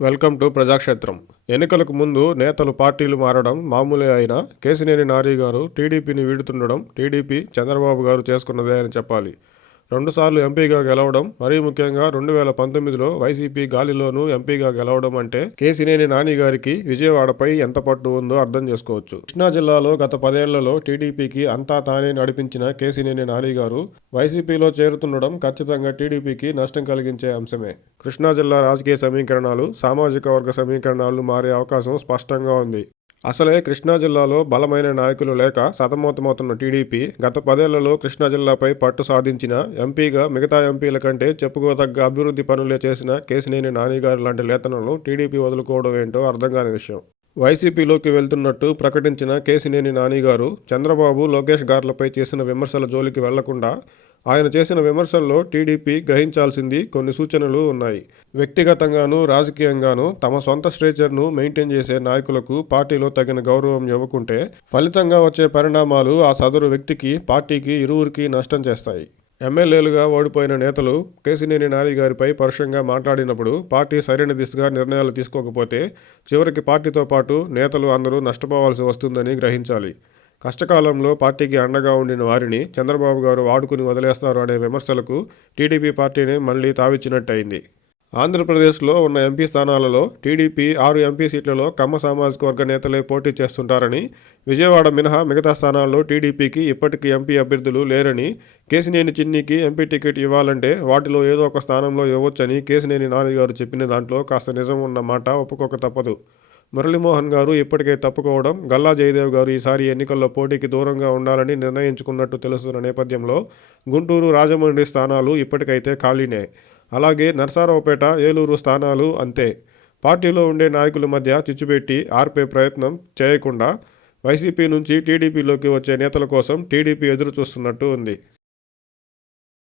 Welcome to ప్రజాక్షేత్రం. ఎన్నికలకు ముందు నేతలు పార్టీలు మారడం మామూలే అయినా కేశినేని నాని గారు టీడీపీని వీడుతుండడం టీడీపీ చంద్రబాబు గారు చేసుకున్నదే అని చెప్పాలి. రెండుసార్లు ఎంపీగా గెలవడం, మరీ ముఖ్యంగా 2019లో వైసీపీ గాలిలోనూ ఎంపీగా గెలవడం అంటే కేశినేని నాని గారికి విజయవాడపై ఎంత పట్టు ఉందో అర్థం చేసుకోవచ్చు. కృష్ణా జిల్లాలో గత 10 ఏళ్లలో టీడీపీకి అంతా తానే నడిపించిన కేశినేని నాని గారు వైసీపీలో చేరుతుండడం ఖచ్చితంగా టీడీపీకి నష్టం కలిగించే అంశమే. కృష్ణా జిల్లా రాజకీయ సమీకరణాలు, సామాజిక వర్గ సమీకరణాలు మారే అవకాశం స్పష్టంగా ఉంది. అసలే కృష్ణా జిల్లాలో బలమైన నాయకులు లేక సతమతమవుతున్న టీడీపీ గత 10 ఏళ్లలో కృష్ణా జిల్లాపై పట్టు సాధించిన ఎంపీగా మిగతా ఎంపీల కంటే చెప్పుకోదగ్గ అభివృద్ధి పనులే చేసిన కేశినేని నాని గారు లాంటి నేతలను టీడీపీ వదులుకోవడం ఏంటో అర్థం కాని విషయం. వైసీపీలోకి వెళ్తున్నట్టు ప్రకటించిన కేశినేని నాని గారు చంద్రబాబు, లోకేష్ గార్లపై చేసిన విమర్శల జోలికి వెళ్లకుండా ఆయన చేసిన విమర్శల్లో టీడీపీ గ్రహించాల్సింది కొన్ని సూచనలు ఉన్నాయి. వ్యక్తిగతంగానూ రాజకీయంగానూ తమ సొంత స్ట్రేచర్ను మెయింటైన్ చేసే నాయకులకు పార్టీలో తగిన గౌరవం ఇవ్వకుంటే ఫలితంగా వచ్చే పరిణామాలు ఆ సదరు వ్యక్తికి, పార్టీకి ఇరువురికి నష్టం చేస్తాయి. ఎమ్మెల్యేలుగా ఓడిపోయిన నేతలు కేశినేని నాని గారిపై పరుషంగా మాట్లాడినప్పుడు పార్టీ సరైన దిశగా నిర్ణయాలు తీసుకోకపోతే చివరికి పార్టీతో పాటు నేతలు అందరూ నష్టపోవాల్సి వస్తుందని గ్రహించాలి. కష్టకాలంలో పార్టీకి అండగా ఉండిన వారిని చంద్రబాబు గారు వాడుకుని వదిలేస్తారు అనే విమర్శలకు టీడీపీ పార్టీని మళ్లీ తావిచ్చినట్టయింది. ఆంధ్రప్రదేశ్లో ఉన్న ఎంపీ స్థానాలలో టీడీపీ 6 ఎంపీ సీట్లలో కమ్మ సామాజిక వర్గ నేతలే పోటీ చేస్తుంటారని, విజయవాడ మినహా మిగతా స్థానాల్లో టీడీపీకి ఇప్పటికీ ఎంపీ అభ్యర్థులు లేరని, కేశినేని చిన్నికి ఎంపీ టికెట్ ఇవ్వాలంటే వాటిలో ఏదో ఒక స్థానంలో ఇవ్వొచ్చని కేశినేని నాని గారు చెప్పిన దాంట్లో కాస్త నిజం ఉన్న మాట ఒప్పుకోక తప్పదు. మురళీమోహన్ గారు ఇప్పటికే తప్పుకోవడం, గల్లా జయదేవ్ గారు ఈసారి ఎన్నికల్లో పోటీకి దూరంగా ఉండాలని నిర్ణయించుకున్నట్టు తెలుస్తున్న నేపథ్యంలో గుంటూరు, రాజమండ్రి స్థానాలు ఇప్పటికైతే ఖాళీనే. అలాగే నరసరావుపేట, ఏలూరు స్థానాలు అంతే. పార్టీలో ఉండే నాయకుల మధ్య చిచ్చుపెట్టి ఆర్పే ప్రయత్నం చేయకుండా వైసీపీ నుంచి టీడీపీలోకి వచ్చే నేతల కోసం టీడీపీ ఎదురు చూస్తున్నట్టు ఉంది.